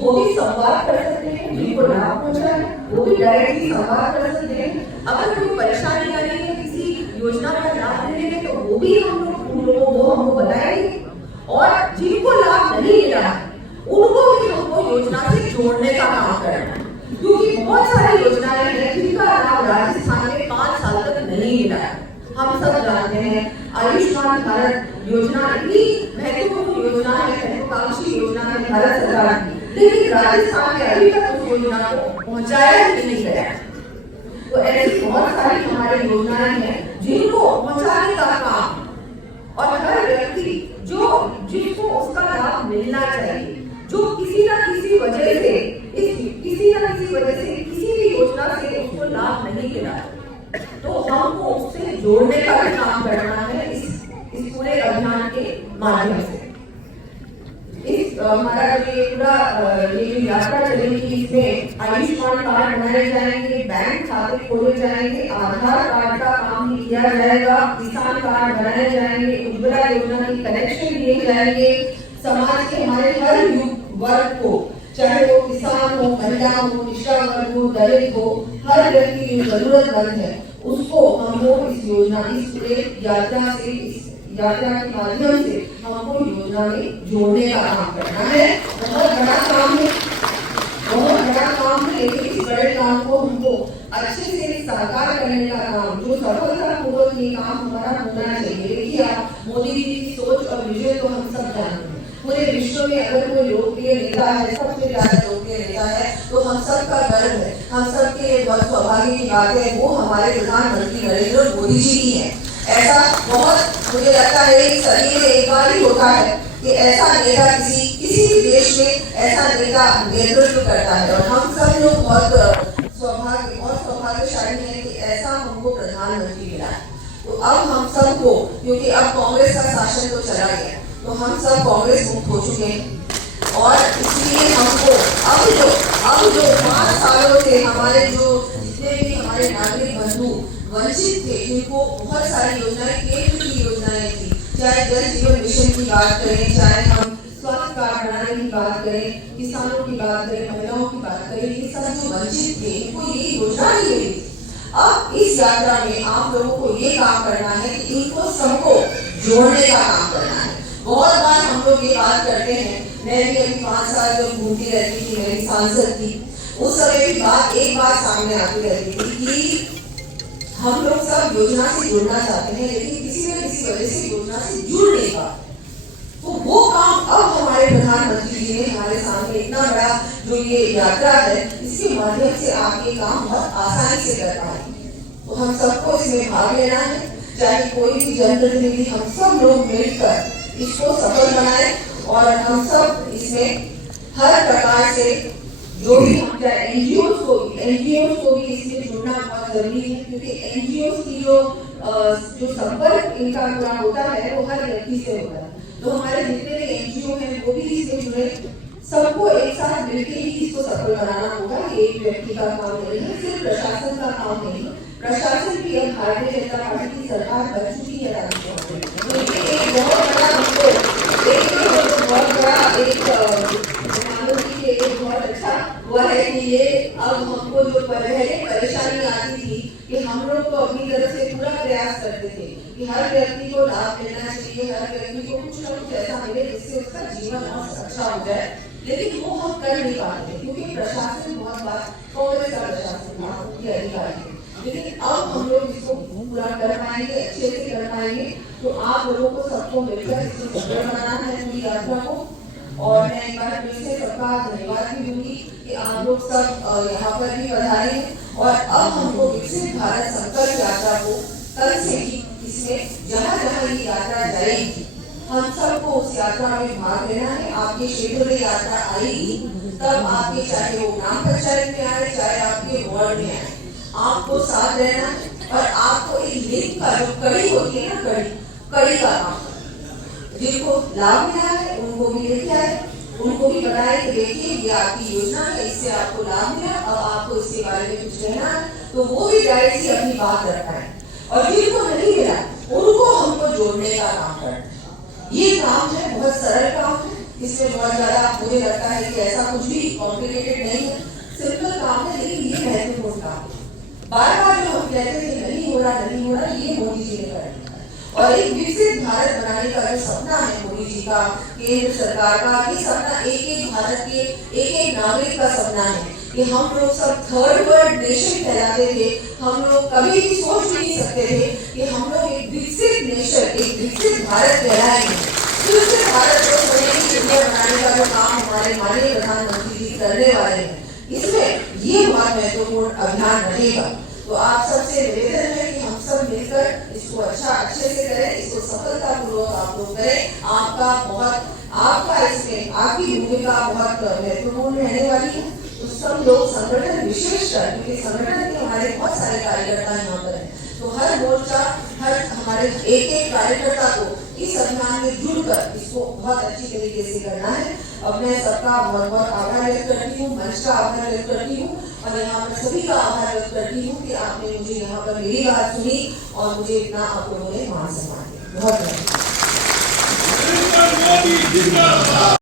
वो भी संवाद कर सकते हैं, जिनको लाभ पहुंचा है वो भी डायरेक्टली संवाद कर सकते हैं। अगर कोई परेशानी आ रही है किसी योजना का लाभ लेने में, तो वो भी हम लोग वो हमको बताएंगे। और जिनको लाभ नहीं मिला है उनको भी हमको योजना से जोड़ने का काम करना है, क्योंकि बहुत सारी योजनाएं हैं जिनका लाभ राजस्थान में 5 साल तक नहीं मिला है। हम सब जानते हैं आयुष्मान भारत योजना इतनी महत्वपूर्ण योजना है, महत्वाकांक्षी योजना है भारत सरकार की, लेकिन राजस्थान में अभी तक उस योजना को पहुंचाया ही नहीं गया। तो ऐसी बहुत सारी हमारी योजनाएं हैं जिनको पहुंचाने का काम, और हर व्यक्ति जिसको उसका लाभ मिलना चाहिए, जो किसी न किसी वजह से किसी भी योजना से उसको लाभ नहीं मिला, तो हमको उससे जोड़ने का भी काम करना है इस पूरे अभियान के माध्यम से। हमारा ये पूरा ये यात्रा चलेगी, इसमें आयुष्मान कार्ड बनाए जाएंगे, बैंक खाते खोले जाएंगे, आधार कार्ड का काम भी किया जाएगा, किसान कार्ड बनाए जाएंगे, उज्ज्वला योजना की कनेक्शन दिए जाएंगे। समाज के हमारे हर वर्ग को, चाहे वो किसान हो, महिला हो, पिछड़ा वर्ग हो, दलित हो, हर व्यक्ति जो जरूरतमंद है उसको हम लोग इस योजना, इस पूरे यात्रा से, इस यात्रा के माध्यम से हमको योजना में जोड़ने का काम करना है। बहुत बड़ा काम है, बहुत बड़ा काम है, लेकिन इस बड़े काम को हमको अच्छे से साकार करने का काम, जो सफलतापूर्वक ये काम हमारा होना चाहिए। देखिए आप, मोदी जी की सोच और विजन तो हम सब जानते हैं। पूरे विश्व में अगर कोई लोकप्रिय नेता है, सबसे ज्यादा लोकप्रिय नेता है, तो हम सबका गर्व है, हम सबके बहुत सौभाग्य की बात है, वो हमारे प्रधानमंत्री नरेंद्र मोदी जी ही है। ऐसा बहुत मुझे लगता है कि सदी में एक बार ही होता है कि ऐसा नेता किसी भी देश में ऐसा नेता नेतृत्व करता है, और हम सब लोग बहुत सौभाग्यशाली हैं कि ऐसा हमको प्रधानमंत्री मिला है। तो अब हम सबको, क्योंकि अब कांग्रेस का शासन तो चला गया, तो हम सब कांग्रेस मुक्त हो चुके हैं, और इसलिए हमको अब जो 5 सालों से हमारे जो जितने भी हमारे नागरिक बंधु वंचित थे, जिनको बहुत सारी योजनाएं, केंद्र की योजनाएं थी, चाहे जल जीवन मिशन की बात करें, चाहे हम स्वास्थ्य कार्ड बनाने की बात करें, किसानों की बात करें, महिलाओं की बात करें, ये सब जो वंचित थे इनको ये योजना नहीं मिली। अब इस यात्रा में आप लोगों को ये काम करना है कि इनको सबको जोड़ने का काम करना है। बहुत बार हम लोग ये बात करते हैं, मैं भी अभी 5 साल जब घूमती रहती थी, मेरी सांसद थी, उस समय भी एक बात सामने आती रहती थी कि हम लोग सब योजना से जुड़ना चाहते हैं, लेकिन किसी न किसी वजह से योजना से जुड़ नहीं पाते। तो वो काम अब हमारे प्रधानमंत्री जी ने हमारे सामने इतना बड़ा जो ये यात्रा है, इसके माध्यम से आप ये काम बहुत आसानी से कर पाएंगे। तो हम सबको इसमें भाग लेना है, चाहे कोई भी जनप्रतिनिधि, हम सब लोग मिलकर इसको सफल बनाए, और हम सब इसमें हर प्रकार से जो भी एनजीओ को भी इसमें जुड़ना बहुत जरूरी है, क्योंकि एनजीओ की जो संपर्क इनका पूरा होता है वो हर व्यक्ति से होता है। तो हमारे जितने भी एनजीओ हैं वो भी इसमें जुड़े, सबको एक साथ मिलकर ही इसको सफल बनाना होगा। ये एक व्यक्ति का काम नहीं है, सिर्फ प्रशासन का काम नहीं है। प्रशासन भी अब भारतीय जनता पार्टी की सरकार बन चुकी है राज्य में, तो ये एक बहुत बड़ा एक बहुत अच्छा हुआ है कि ये अब हमको जो पहले परेशानी आती थी कि हम लोग तो अपनी तरफ से पूरा प्रयास करते थे कि हर व्यक्ति को लाभ मिलना चाहिए, हर व्यक्ति को कुछ न कुछ ऐसा मिले जिससे उसका जीवन अच्छा हो जाए, लेकिन वो हम कर नहीं पाते क्योंकि प्रशासन बहुत बार कांग्रेस का प्रशासन के अधिकारी है। लेकिन अब हम लोग इसको पूरा कर पाएंगे, अच्छे से कर पाएंगे। तो आप लोगों को सबको मिलकर इसको सफल बनाना है पूरी यात्रा को। और मैं एक बार फिर से सबका धन्यवाद भी दूंगी कि आप लोग सब यहाँ पर भी पधारे, और अब हमको विकसित भारत संकल्प यात्रा को कल से ही इसमें जहाँ जहाँ ये यात्रा जाएगी हम सबको उस यात्रा में भाग लेना है। आपके क्षेत्र में यात्रा आएगी तब आपके, चाहे वो ग्राम पंचायत में आए, चाहे आपके वार्ड में आए, आपको साथ रहना है, और आपको एक लिंक का जो कड़ी होती है ना, कड़ी का काम, जिनको लाभ मिला है उनको भी लेके आए, उनको भी बताए कि देखिए ये आपकी योजना है, इससे आपको लाभ मिला, अब आपको इसके बारे में कुछ कहना है, तो वो भी डायरेक्टली अपनी बात रखा है। और जिनको नहीं मिला उनको हमको जोड़ने का काम करना है। ये काम है, बहुत सरल काम है, इसमें बहुत ज्यादा मुझे लगता है कि ऐसा कुछ भी कॉम्प्लिकेटेड नहीं है, सिंपल काम है, लेकिन ये महत्वपूर्ण काम है। बार बार जो हम कहते हैं कि नहीं हो रहा, ये मोदी जी ने कर दिया है। और एक विकसित भारत बनाने का जो सपना है मोदी जी का, केंद्र सरकार का, ये सपना एक एक भारत के एक एक नागरिक का सपना है कि हम लोग सब थर्ड वर्ल्ड नेशन कहलाते थे। हम लोग कभी भी सोच भी नहीं सकते थे कि हम लोग एक विकसित नेशन, एक विकसित भारत कहलाएंगे। विकसित भारत को बनेगी इंडिया बनाने का जो काम हमारे माननीय प्रधानमंत्री जी करने वाले हैं, इसमें ये बहुत महत्वपूर्ण अभियान रहेगा। तो आप सबसे निवेदन है कि हम सब मिलकर इसको अच्छे से करें, इसको सफलतापूर्वक आप लोग करें। आपका इसमें आपकी भूमिका बहुत महत्वपूर्ण रहने वाली है। तो सब लोग संगठन विशेषकर, क्योंकि संगठन के हमारे बहुत सारे कार्यकर्ता यहाँ पर हैं, तो हर मोर्चा, हर हमारे एक एक कार्यकर्ता को इस अभियान में जुड़कर इसको बहुत अच्छी तरीके से करना है। अब मैं सबका बहुत बहुत आभार व्यक्त करती हूँ, मंच का आभार व्यक्त करती हूँ और यहाँ पर सभी का आभार व्यक्त करती हूँ कि आपने मुझे यहाँ पर मेरी बात सुनी और मुझे इतना आप लोगों ने मान सम्मान दिया। बहुत धन्यवाद।